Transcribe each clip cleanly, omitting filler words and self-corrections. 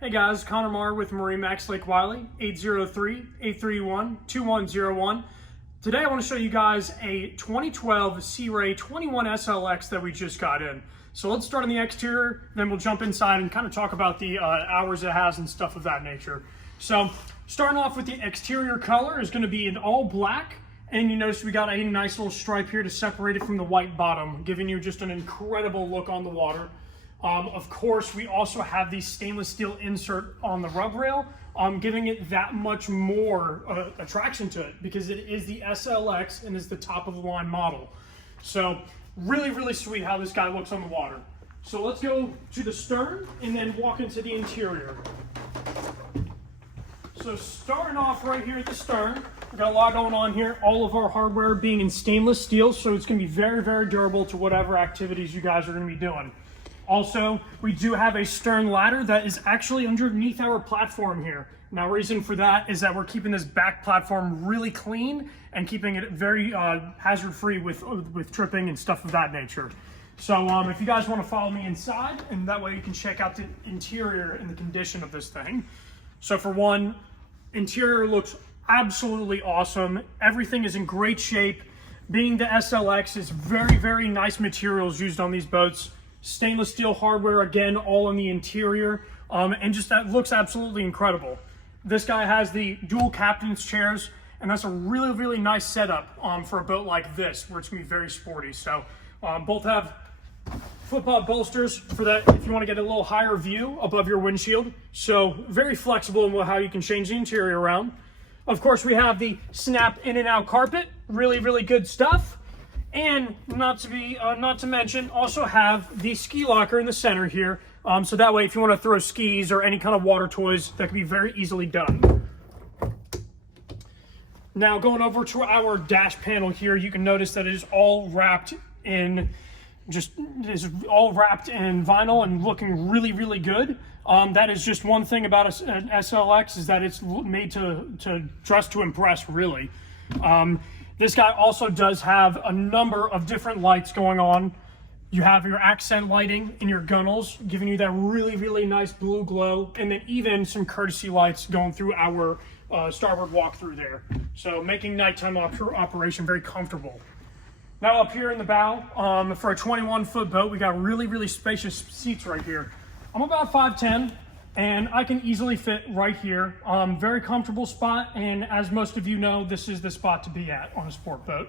Hey guys, Connor Marr with MarineMax Lake Wylie, 803-831-2101. Today I want to show you guys a 2012 Sea Ray 21 SLX that we just got in. So let's start on the exterior, then we'll jump inside and kind of talk about the hours it has and stuff of that nature. So starting off with the exterior color is going to be in all black, and you notice we got a nice little stripe here to separate it from the white bottom, giving you just an incredible look on the water. Of course, we also have the stainless steel insert on the rub rail, giving it that much more attraction to it because it is the SLX and is the top of the line model. So really, really sweet how this guy looks on the water. So let's go to the stern and then walk into the interior. So starting off right here at the stern, we've got a lot going on here. All of our hardware being in stainless steel, so it's going to be very, very durable to whatever activities you guys are going to be doing. Also, we do have a stern ladder that is actually underneath our platform here. Now, reason for that is that we're keeping this back platform really clean and keeping it very hazard-free with tripping and stuff of that nature. So if you guys want to follow me inside, and that way you can check out the interior and the condition of this thing. So for one, interior looks absolutely awesome. Everything is in great shape. Being the SLX is very, very nice materials used on these boats. Stainless steel hardware, again, all in the interior, and just that looks absolutely incredible. This guy has the dual captain's chairs, and that's a really, really nice setup for a boat like this, where it's going to be very sporty. So both have footpod bolsters for that if you want to get a little higher view above your windshield. So very flexible in how you can change the interior around. Of course, we have the snap in and out carpet, really, really good stuff. And not to mention, also have the ski locker in the center here. So that way, if you want to throw skis or any kind of water toys, that can be very easily done. Now, going over to our dash panel here, you can notice that it is all wrapped in vinyl and looking really, really good. That is just one thing about an SLX, is that it's made to dress to impress, really. This guy also does have a number of different lights going on. You have your accent lighting in your gunnels, giving you that really, really nice blue glow, and then even some courtesy lights going through our starboard walk-through there. So making nighttime operation very comfortable. Now up here in the bow, for a 21-foot boat, we got really, really spacious seats right here. I'm about 5'10", and I can easily fit right here. Very comfortable spot, and as most of you know, this is the spot to be at on a sport boat.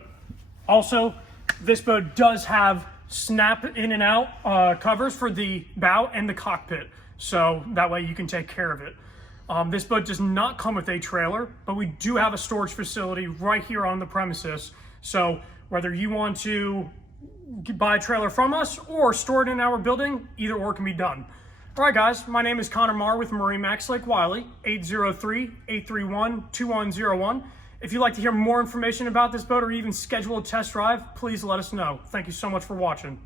Also, this boat does have snap in and out covers for the bow and the cockpit, so that way you can take care of it. This boat does not come with a trailer, but we do have a storage facility right here on the premises. So whether you want to buy a trailer from us or store it in our building, either or can be done. All right, guys, my name is Connor Marr with MarineMax Lake Wylie, 803-831-2101. If you'd like to hear more information about this boat or even schedule a test drive, please let us know. Thank you so much for watching.